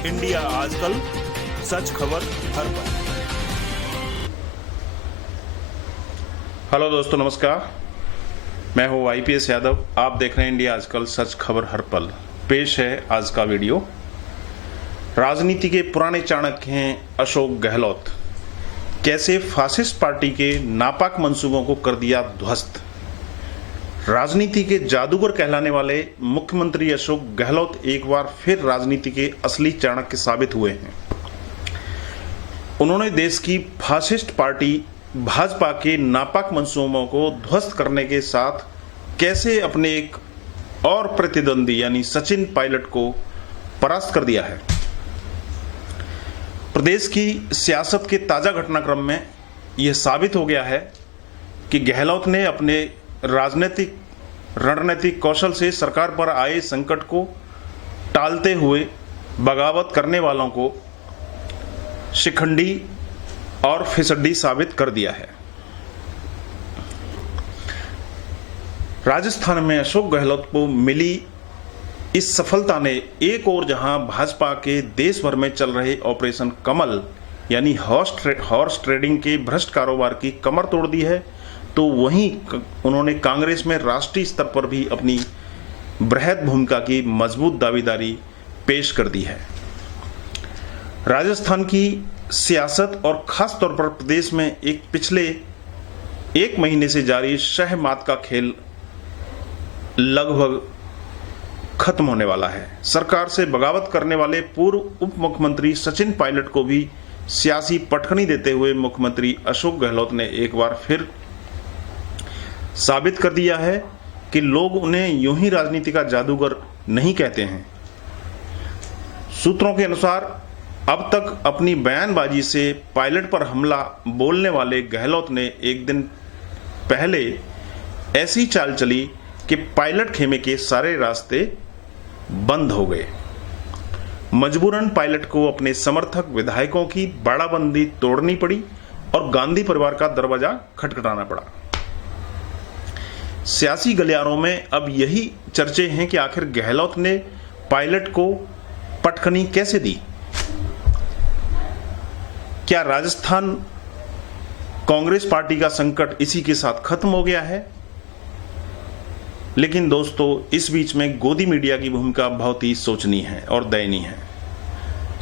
India आजकल, सच खबर हर पल। हेलो दोस्तों, नमस्कार। मैं हूं IPS यादव। आप देख रहे हैं इंडिया आजकल, सच खबर हर पल। पेश है आज का वीडियो। राजनीति के पुराने चाणक्य हैं अशोक गहलोत। कैसे फासिस्ट पार्टी के नापाक मंसूबों को कर दिया ध्वस्त। राजनीति के जादूगर कहलाने वाले मुख्यमंत्री अशोक गहलोत एक बार फिर राजनीति के असली चाणक्य साबित हुए हैं। उन्होंने देश की फासिस्ट पार्टी भाजपा के नापाक मंसूबों को ध्वस्त करने के साथ कैसे अपने एक और प्रतिद्वंदी यानी सचिन पायलट को परास्त कर दिया है। प्रदेश की सियासत के ताजा घटनाक्रम में यह साबित हो गया है कि गहलोत ने अपने राजनीतिक रणनीतिक कौशल से सरकार पर आए संकट को टालते हुए बगावत करने वालों को शिखंडी और फिसड्डी साबित कर दिया है। राजस्थान में अशोक गहलोत को मिली इस सफलता ने एक और जहां भाजपा के देश भर में चल रहे ऑपरेशन कमल यानी हॉर्स ट्रेडिंग के भ्रष्ट कारोबार की कमर तोड़ दी है, तो वहीं उन्होंने कांग्रेस में राष्ट्रीय स्तर पर भी अपनी बृहद भूमिका की मजबूत दावेदारी पेश कर दी है। राजस्थान की सियासत और खास तौर पर प्रदेश में पिछले एक महीने से जारी शह मात का खेल लगभग खत्म होने वाला है। सरकार से बगावत करने वाले पूर्व उप मुख्यमंत्री सचिन पायलट को भी सियासी पटखनी देते हुए मुख्यमंत्री अशोक गहलोत ने एक बार फिर साबित कर दिया है कि लोग उन्हें यूं ही राजनीति का जादूगर नहीं कहते हैं। सूत्रों के अनुसार अब तक अपनी बयानबाजी से पायलट पर हमला बोलने वाले गहलोत ने एक दिन पहले ऐसी चाल चली कि पायलट खेमे के सारे रास्ते बंद हो गए। मजबूरन पायलट को अपने समर्थक विधायकों की बाड़ाबंदी तोड़नी पड़ी और गांधी परिवार का दरवाजा खटखटाना पड़ा। सियासी गलियारों में अब यही चर्चे हैं कि आखिर गहलोत ने पायलट को पटखनी कैसे दी। क्या राजस्थान कांग्रेस पार्टी का संकट इसी के साथ खत्म हो गया है? लेकिन दोस्तों, इस बीच में गोदी मीडिया की भूमिका बहुत ही सोचनीय है और दयनीय है।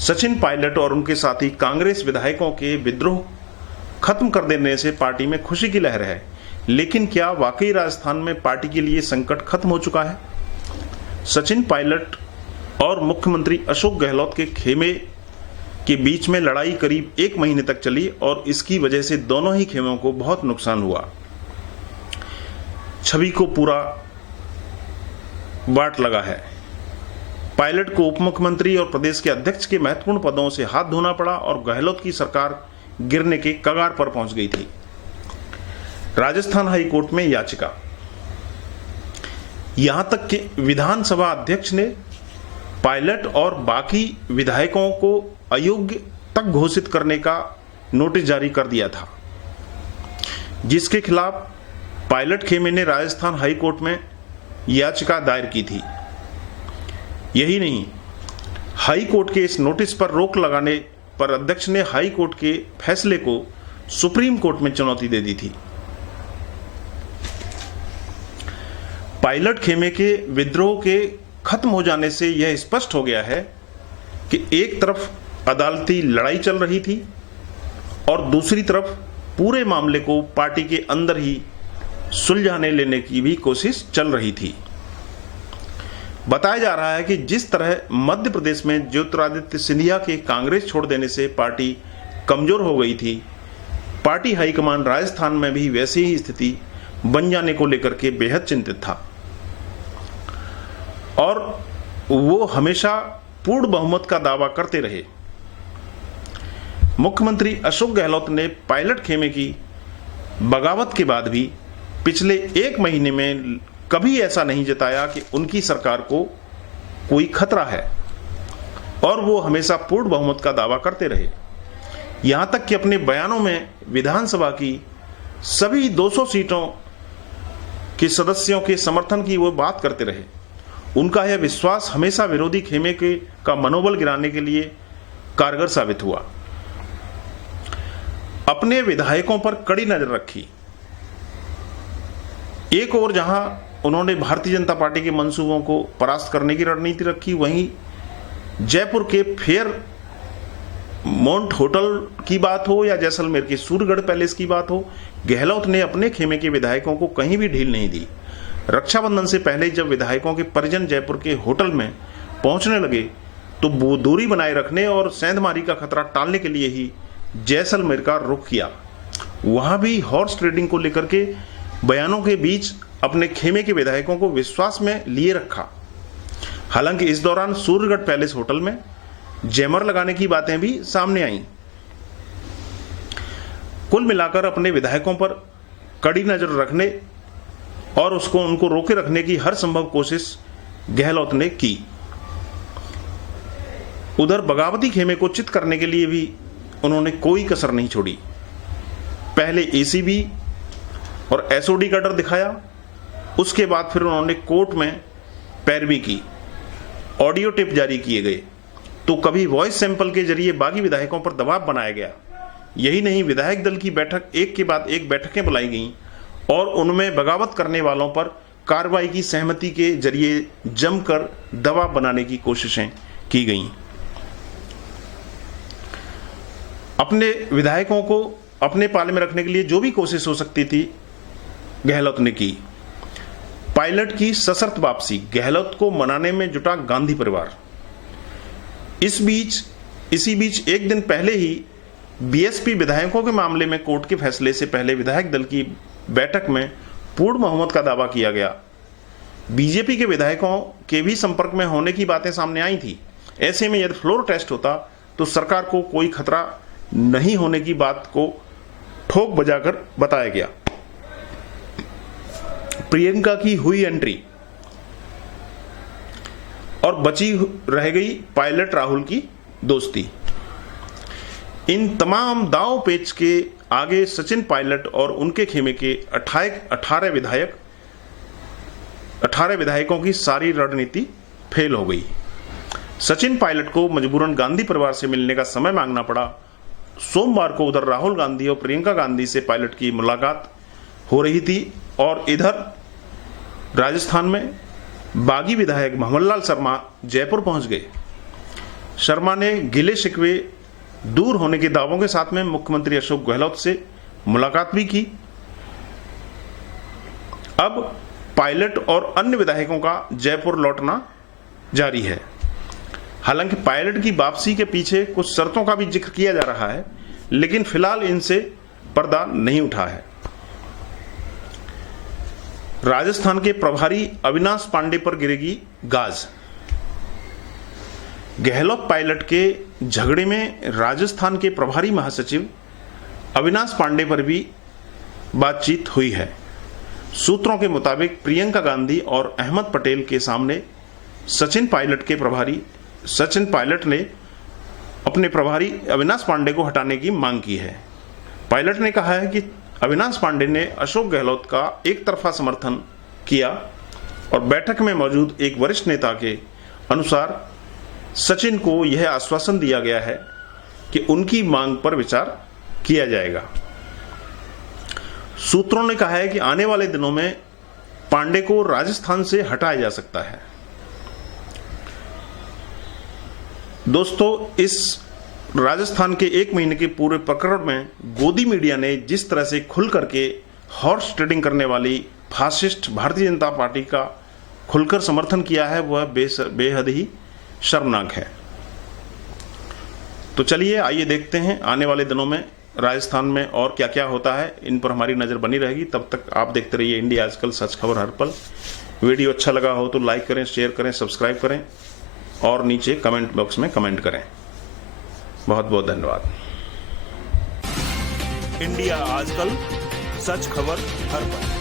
सचिन पायलट और उनके साथी कांग्रेस विधायकों के विद्रोह खत्म कर देने से पार्टी में खुशी की लहर है, लेकिन क्या वाकई राजस्थान में पार्टी के लिए संकट खत्म हो चुका है? सचिन पायलट और मुख्यमंत्री अशोक गहलोत के खेमे के बीच में लड़ाई करीब एक महीने तक चली और इसकी वजह से दोनों ही खेमों को बहुत नुकसान हुआ। छवि को पूरा वाट लगा है। पायलट को उप मुख्यमंत्री और प्रदेश के अध्यक्ष के महत्वपूर्ण पदों से हाथ धोना पड़ा और गहलोत की सरकार गिरने के कगार पर पहुंच गई थी। राजस्थान हाई कोर्ट में याचिका, यहां तक कि विधानसभा अध्यक्ष ने पायलट और बाकी विधायकों को अयोग्य तक घोषित करने का नोटिस जारी कर दिया था, जिसके खिलाफ पायलट खेमे ने राजस्थान हाई कोर्ट में याचिका दायर की थी। यही नहीं, हाई कोर्ट के इस नोटिस पर रोक लगाने पर अध्यक्ष ने हाई कोर्ट के फैसले को सुप्रीम कोर्ट में चुनौती दे दी थी। पायलट खेमे के विद्रोह के खत्म हो जाने से यह स्पष्ट हो गया है कि एक तरफ अदालती लड़ाई चल रही थी और दूसरी तरफ पूरे मामले को पार्टी के अंदर ही सुलझाने लेने की भी कोशिश चल रही थी। बताया जा रहा है कि जिस तरह मध्य प्रदेश में ज्योतिरादित्य सिंधिया के कांग्रेस छोड़ देने से पार्टी कमजोर हो गई थी, पार्टी हाईकमान राजस्थान में भी वैसी ही स्थिति बन जाने को लेकर के बेहद चिंतित था और वो हमेशा पूर्ण बहुमत का दावा करते रहे। मुख्यमंत्री अशोक गहलोत ने पायलट खेमे की बगावत के बाद भी पिछले एक महीने में कभी ऐसा नहीं जताया कि उनकी सरकार को कोई खतरा है और वो हमेशा पूर्ण बहुमत का दावा करते रहे। यहां तक कि अपने बयानों में विधानसभा की सभी 200 सीटों के सदस्यों के समर्थन की वो बात करते रहे। उनका यह विश्वास हमेशा विरोधी खेमे का मनोबल गिराने के लिए कारगर साबित हुआ। अपने विधायकों पर कड़ी नजर रखी। एक ओर जहां उन्होंने भारतीय जनता पार्टी के मंसूबों को परास्त करने की रणनीति रखी, वहीं जयपुर के फेयर माउंट होटल की बात हो या जैसलमेर के सूर्यगढ़ पैलेस की बात हो, गहलोत ने अपने खेमे के विधायकों को कहीं भी ढील नहीं दी। रक्षाबंधन से पहले जब विधायकों के परिजन जयपुर के होटल में पहुंचने लगे तो वो दूरी बनाए रखने और सेंधमारी का खतरा टालने के लिए ही जैसलमेर का रुख किया। वहां भी हॉर्स ट्रेडिंग को लेकर के बयानों के बीच अपने खेमे के विधायकों को विश्वास में लिए रखा। हालांकि इस दौरान सूर्यगढ़ पैलेस होटल में जैमर लगाने की बातें भी सामने आईं। कुल मिलाकर अपने विधायकों पर कड़ी नजर रखने और उनको रोके रखने की हर संभव कोशिश गहलोत ने की। उधर बगावती खेमे को चित करने के लिए भी उन्होंने कोई कसर नहीं छोड़ी। पहले एसीबी और एसओडी का डर दिखाया, उसके बाद फिर उन्होंने कोर्ट में पैरवी की, ऑडियो टेप जारी किए गए, तो कभी वॉइस सैंपल के जरिए बागी विधायकों पर दबाव बनाया गया। यही नहीं, विधायक दल की बैठक एक के बाद एक बैठकें बुलाई गईं और उनमें बगावत करने वालों पर कार्रवाई की सहमति के जरिए जमकर दबाव बनाने की कोशिशें की गईं। अपने विधायकों को अपने पाले में रखने के लिए जो भी कोशिश हो सकती थी गहलोत ने की। पायलट की सशर्त वापसी, गहलोत को मनाने में जुटा गांधी परिवार। इसी बीच एक दिन पहले ही बीएसपी विधायकों के मामले में कोर्ट के फैसले से पहले विधायक दल की बैठक में पूर्ण बहुमत का दावा किया गया। बीजेपी के विधायकों के भी संपर्क में होने की बातें सामने आई थी। ऐसे में यदि फ्लोर टेस्ट होता तो सरकार को कोई खतरा नहीं होने की बात को ठोक बजाकर बताया गया। प्रियंका की हुई एंट्री और बची रह गई पायलट राहुल की दोस्ती। इन तमाम दांव पेच के आगे सचिन पायलट और उनके खेमे के 18 विधायकों की सारी रणनीति फेल हो गई। सचिन पायलट को मजबूरन गांधी परिवार से मिलने का समय मांगना पड़ा। सोमवार को उधर राहुल गांधी और प्रियंका गांधी से पायलट की मुलाकात हो रही थी और इधर राजस्थान में बागी विधायक मोहम्मदलाल शर्मा जयपुर पहुंच गए। शर्मा ने गिले शिकवे दूर होने के दावों के साथ में मुख्यमंत्री अशोक गहलोत से मुलाकात भी की। अब पायलट और अन्य विधायकों का जयपुर लौटना जारी है। हालांकि पायलट की वापसी के पीछे कुछ शर्तों का भी जिक्र किया जा रहा है, लेकिन फिलहाल इनसे पर्दा नहीं उठा है। राजस्थान के प्रभारी अविनाश पांडे पर गिरेगी गाज। गहलोत पायलट के झगड़े में राजस्थान के प्रभारी महासचिव अविनाश पांडे पर भी बातचीत हुई है। सूत्रों के मुताबिक प्रियंका गांधी और अहमद पटेल के सामने सचिन पायलट ने अपने प्रभारी अविनाश पांडे को हटाने की मांग की है। पायलट ने कहा है कि अविनाश पांडे ने अशोक गहलोत का एक तरफा समर्थन किया और बैठक में मौजूद एक वरिष्ठ नेता के अनुसार सचिन को यह आश्वासन दिया गया है कि उनकी मांग पर विचार किया जाएगा। सूत्रों ने कहा है कि आने वाले दिनों में पांडे को राजस्थान से हटाया जा सकता है। दोस्तों, इस राजस्थान के एक महीने के पूरे प्रकरण में गोदी मीडिया ने जिस तरह से खुल करके हॉर्स ट्रेडिंग करने वाली फासिस्ट भारतीय जनता पार्टी का खुलकर समर्थन किया है, वह बेहद ही शर्मनाक है। तो चलिए आइए देखते हैं आने वाले दिनों में राजस्थान में और क्या क्या होता है। इन पर हमारी नजर बनी रहेगी। तब तक आप देखते रहिए इंडिया आजकल, सच खबर हर पल। वीडियो अच्छा लगा हो तो लाइक करें, शेयर करें, सब्सक्राइब करें और नीचे कमेंट बॉक्स में कमेंट करें। बहुत बहुत धन्यवाद। इंडिया आजकल, सच खबर हर पल।